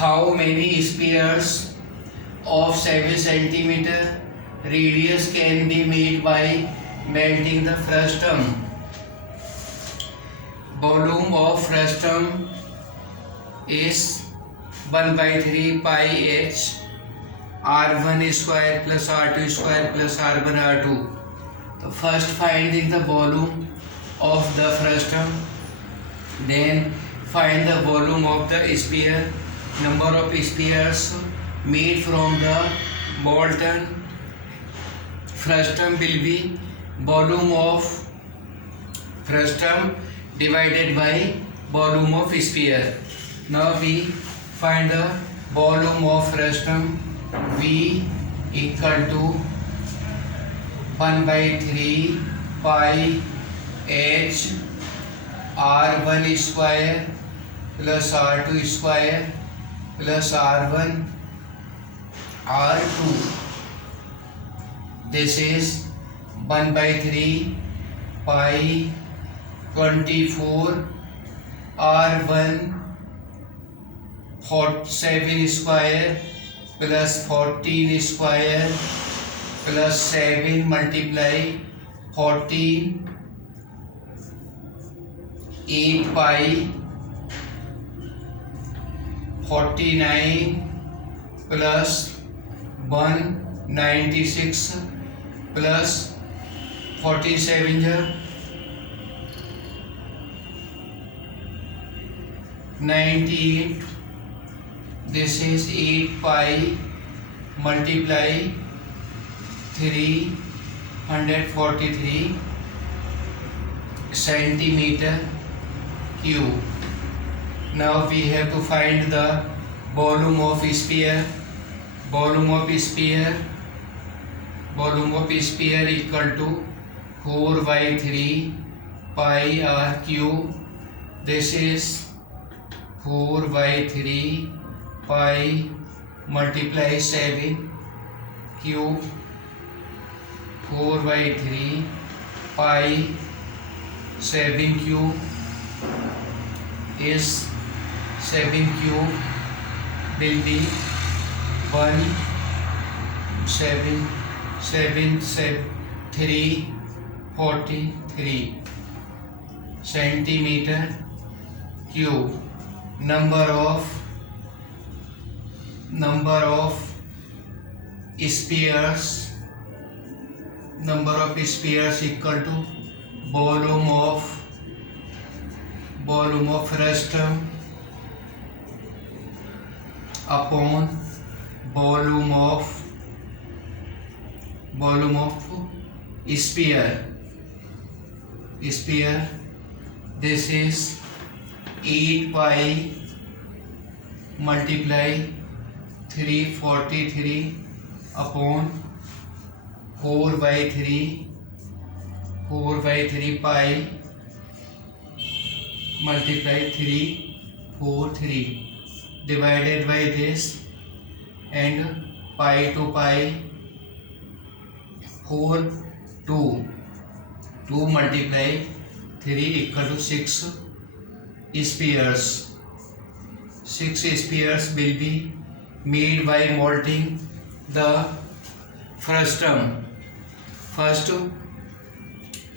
how many spheres of 7 centimeter radius can be made by melting the frustum? Volume of frustum is 1 by 3 pi h r1 square plus r2 square plus r1 r2. So first finding the volume of the frustum, then find the volume of the sphere. Number of spheres made from the molten frustum will be volume of frustum divided by volume of sphere. Now we find the volume of frustum. V equal to 1 by 3 pi h r1 square plus r2 square plus r1 r2. This is 1 by 3 pi 24 r1 7 square plus 14 square plus 7 multiply 14 8 pi 49 plus 196 plus 47 98. This is 8 pi multiply 343 centimeter cube. Now we have to find the volume of sphere. Volume of sphere equal to 4 by 3 pi r cube. This is 4 by 3 pi multiply 7 cube. 4 by 3 pi 7 cube is 7 cube will be 343 centimeter cube. Number of spheres equal to volume of frustum upon volume of sphere. This is 8 pi multiply 343 upon 4 by 3 pi multiply 343 divided by this and pi to pi 4 2 multiply 3 equal to 6 spheres. 6 spheres will be made by melting the frustum. First,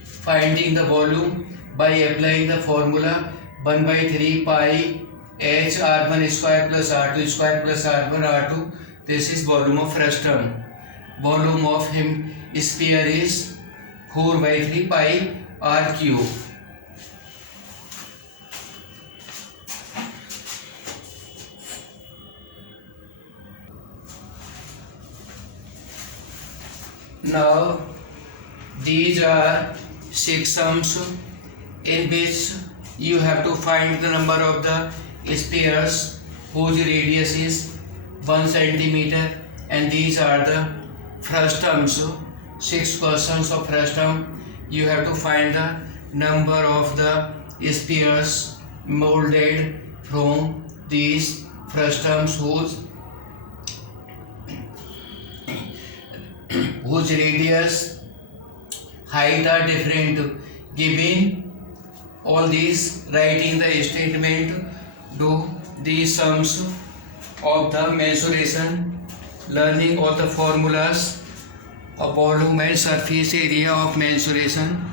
finding the volume by applying the formula 1 by 3 pi h r1 square plus r2 square plus r1 r2. This is volume of frustum. Volume of sphere is 4 by 3 pi r cube. Now these are 6 sums in which you have to find the number of the spheres whose radius is 1 centimeter, and these are the frustums. 6 questions of frustum. You have to find the number of the spheres molded from these frustums whose radius, height are different. Given all these, write in the statement. Do these sums of the mensuration, learning of the formulas of volume and surface area of mensuration,